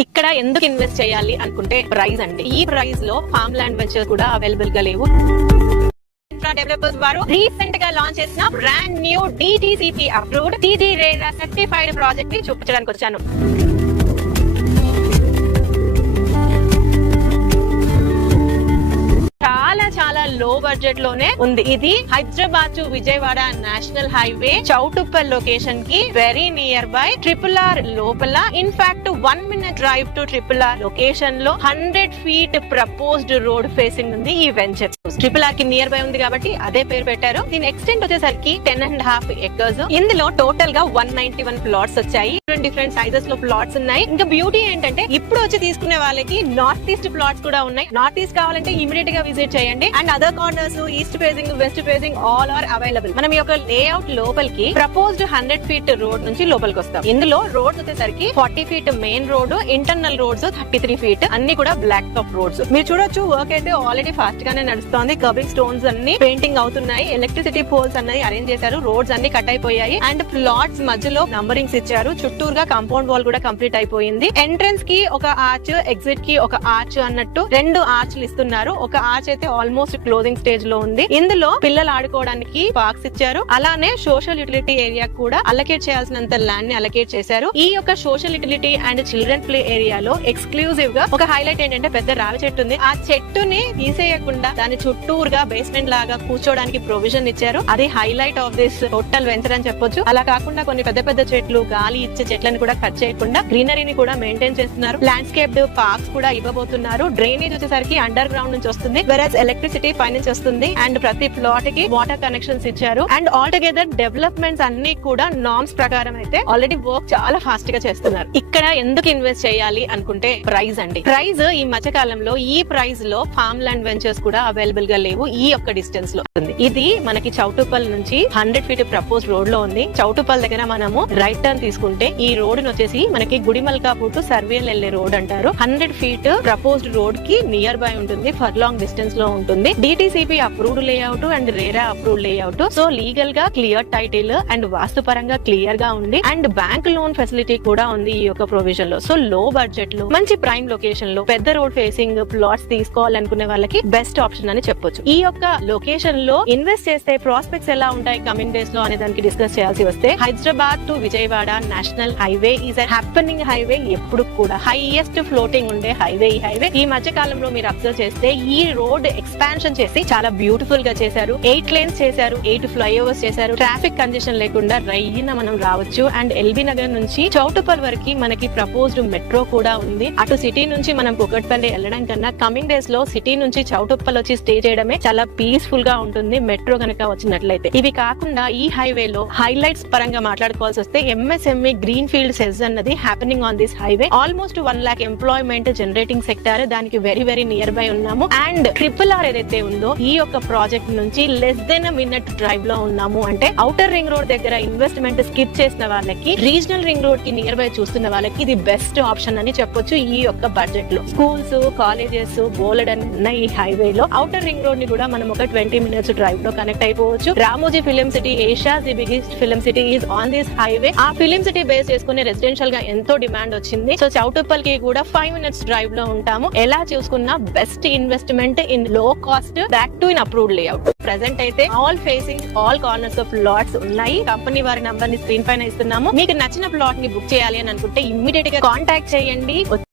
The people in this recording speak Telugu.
ఇక్కడ ఎందుకు ఇన్వెస్ట్ చేయాలి అనుకుంటే ప్రైస్ అండి. ఈ ప్రైస్ లో ఫార్మ్ ల్యాండ్ వెంచర్స్ కూడా అవైలబుల్ గా లేవు. డెవలపర్స్ వారు రీసెంట్ గా లాంచ్ చేసిన brand new DTCP approved TD RERA certified project ని చూపించడానికి వచ్చాను. చాలా లో బడ్జెట్ లోనే ఉంది. ఇది Hyderabad to Vijayawada national highway Choutuppal location కి వెరీ నియర్ బై RRR లోపల. In fact 1 minute drive to RRR location లో 100 feet ప్రపోజ్డ్ రోడ్ ఫేసింగ్ ఉంది ఈ వెంచర్. RRR కి నియర్ బై ఉంది కాబట్టి అదే పేరు పెట్టారు. దీని ఎక్స్టెంట్ వచ్చేసరికి 10.5 acres. ఇందులో టోటల్ గా 191 ప్లాట్స్ వచ్చాయి. డిఫరెంట్ సైజెస్ లో ప్లాట్స్ ఉన్నాయి. ఇంకా బ్యూటీ ఏంటంటే ఇప్పుడు వచ్చి తీసుకునే వాళ్ళకి నార్త్ ఈస్ట్ ప్లాట్స్ కూడా ఉన్నాయి. నార్త్ ఈస్ట్ కావాలంటే ఇమీడియట్ గా విజిట్ చేయండి. And other corners, east facing, west facing all are available. మనం ఈ యొక్క లేఅవుట్ లోపలికి ప్రపోజ్డ్ 100 feet రోడ్ నుంచి లోపలికి వస్తాం. ఇందులో రోడ్స్ వచ్చేసరికి 40 feet main road, internal roads 33 feet, అన్ని కూడా బ్లాక్ టాప్ రోడ్స్. మీరు చూడొచ్చు వర్క్ అయితే ఆల్రెడీ ఫాస్ట్ గానే నడుస్తోంది. కర్వింగ్ స్టోన్స్ అన్ని పెయింటింగ్ అవుతున్నాయి. ఎలక్ట్రిసిటీ పోల్స్ అన్నది అరేంజ్ చేశారు. రోడ్స్ అన్ని కట్ అయిపోయాయి. అండ్ ప్లాట్స్ మధ్యలో నంబరింగ్స్ ఇచ్చారు. చుట్టూరుగా కాంపౌండ్ వాల్ కూడా కంప్లీట్ అయిపోయింది. ఎంట్రన్స్ కి ఒక ఆర్చ్, ఎగ్జిట్ కి ఒక ఆర్చ్ అన్నట్టు 2 ఆర్చ్లు ఇస్తున్నారు. ఒక ఆర్చ్ అయితే ఆల్మోస్ట్ క్లోజింగ్ స్టేజ్ లో ఉంది. ఇందులో పిల్లలు ఆడుకోవడానికి పార్క్స్ ఇచ్చారు. అలానే సోషల్ యూటిలిటీ ఏరియా కూడా అలకేట్ చేయాల్సినంత ల్యాండ్ ని అలకేట్ చేశారు. ఈ యొక్క social utility and children play ఏరియాలో ఎక్స్క్లూజివ్ గా ఒక హైలైట్ ఏంటంటే పెద్ద రావి చెట్టు ఉంది. ఆ చెట్టుని తీసేయకుండా దాని చుట్టూరుగా బేస్మెంట్ లాగా కూర్చోడానికి ప్రొవిజన్ ఇచ్చారు. అది highlight of this total venture అని చెప్పొచ్చు. అలా కాకుండా కొన్ని పెద్ద పెద్ద చెట్లు, గాలి ఇచ్చే చెట్లను కూడా కట్ చేయకుండా గ్రీనరీని కూడా మెయింటైన్ చేస్తున్నారు. ల్యాండ్స్కేప్డ్ పార్క్స్ కూడా ఇవ్వబోతున్నారు. డ్రైనేజ్ వచ్చేసరికి అండర్ గ్రౌండ్ నుంచి వస్తుంది. వెరస్ ఎలక్ట్రిసిటీ పైనుంచి వస్తుంది. అండ్ ప్రతి ప్లాట్ కి వాటర్ కనెక్షన్స్ ఇచ్చారు. అండ్ ఆల్ టుగెదర్ డెవలప్మెంట్స్ అన్ని కూడా నార్మ్స్ ప్రకారం అయితే ఆల్రెడీ వర్క్ చాలా ఫాస్ట్ గా చేస్తున్నారు. ఇక్కడ ఎందుకు ఇన్వెస్ట్ చేయాలి అనుకుంటే ప్రైస్ అండి. ప్రైస్ ఈ మధ్య కాలంలో ఈ ప్రైస్ లో ఫార్మ్ ల్యాండ్ వెంచర్స్ కూడా అవైలబుల్ గా లేవు. ఈ యొక్క డిస్టెన్స్ లో ఉంది. ఇది మనకి చౌటుప్పల్ నుంచి 100 feet ప్రపోజ్ రోడ్ లో ఉంది. చౌటుప్పల్ దగ్గర మనము రైట్ టర్న్ తీసుకుంటే ఈ రోడ్ వచ్చేసి మనకి గుడిమల్కాపూర్ టు సర్వేల్ వెళ్లే రోడ్ అంటారు. 100 feet ప్రపోజ్డ్ రోడ్ కి నియర్ బై ఉంటుంది. ఫర్ లాంగ్ డిస్టెన్స్ లో ఉంటుంది. DTCP approved layout and RERA approved layout. So legal గా క్లియర్ టైటిల్ అండ్ వాస్తు పరంగా క్లియర్ గా ఉంది. అండ్ బ్యాంక్ లోన్ ఫెసిలిటీ కూడా ఉంది ఈ యొక్క ప్రొవిజన్ లో. సో లో బడ్జెట్ లో మంచి ప్రైమ్ లొకేషన్ లో పెద్ద రోడ్ ఫేసింగ్ ప్లాట్స్ తీసుకోవాలనుకునే వాళ్ళకి బెస్ట్ ఆప్షన్ అని చెప్పొచ్చు. ఈ యొక్క లొకేషన్ లో ఇన్వెస్ట్ చేస్తే ప్రాస్పెక్ట్స్ ఎలా ఉంటాయి కమింగ్ డేస్ లో అనే దానికి డిస్కస్ చేయాల్సి వస్తే, Hyderabad to Vijayawada national highway is a happening highway. ఎప్పుడు కూడా హైయెస్ట్ ఫ్లోటింగ్ ఉండే హైవే ఈ హైవే. ఈ మధ్య కాలంలో మీరు అబ్జర్వ్ చేస్తే ఈ రోడ్ ఎక్స్పాన్షన్ చేసి చాలా బ్యూటిఫుల్ గా చేశారు. 8 lanes చేశారు, 8 ఫ్లైఓవర్స్ చేశారు. ట్రాఫిక్ కంజెషన్ లేకుండా రైన మనం రావచ్చు. అండ్ ఎల్బీ నగర్ నుంచి చౌటుప్పల్ వరకు మనకి ప్రపోజ్డ్ మెట్రో కూడా ఉంది. అటు సిటీ నుంచి మనం కుకట్పల్లి వెళ్ళడం కన్నా కమింగ్ డేస్ లో సిటీ నుంచి చౌటుప్పల్ వచ్చి స్టే చేయడమే చాలా పీస్ఫుల్ గా ఉంటుంది మెట్రో కనుక వచ్చినట్లయితే. ఇవి కాకుండా ఈ హైవే లో హైలైట్స్ పరంగా మాట్లాడుకోవాల్సి వస్తే MSME గ్రీన్ ఫీల్డ్ సెజ్ అన్నది happening on this highway. Almost 1 lakh employment generating sector. దానికి వెరీ వెరీ నియర్ బై ఉన్నాము. అండ్ RRR ఏదైతే ఉందో ఈ యొక్క ప్రాజెక్ట్ నుంచి less than a minute drive లో ఉన్నాము. అంటే ఔటర్ రింగ్ రోడ్ దగ్గర ఇన్వెస్ట్మెంట్ స్కిప్ చేసిన వాళ్ళకి, రీజనల్ రింగ్ రోడ్ కి నియర్ బై చూస్తున్న వాళ్ళకి ఇది బెస్ట్ ఆప్షన్ అని చెప్పొచ్చు. ఈ యొక్క బడ్జెట్ లో స్కూల్స్, కాలేజెస్ బోలెడ్ అని ఉన్న ఈ హైవే లో ఔటర్ రింగ్ రోడ్ ని కూడా మనం ఒక 20 minutes డ్రైవ్ లో కనెక్ట్ అయిపోవచ్చు. Ramoji film city, Asia's the biggest film city is on this highway. ఆ ఫిలిం సిటీ బేస్ చేసుకుని రెసిడెన్షియల్ గా ఎంతో డిమాండ్ వచ్చింది. సో చౌటుప్పల్ కి కూడా 5 minutes డ్రైవ్ లో ఉంటాము. ఎలా చూసుకున్నా best investment in low cost back to in approved layout. Present అయితే all facing all corners of plots ఉన్నాయి. కంపెనీ వారి నంబర్ ని స్క్రీన్ పైన ఇస్తున్నాము. మీకు నచ్చిన ప్లాట్ ని బుక్ చేయాలి అని అనుకుంటే ఇమ్మీడియట్ గా కాంటాక్ట్ చేయండి.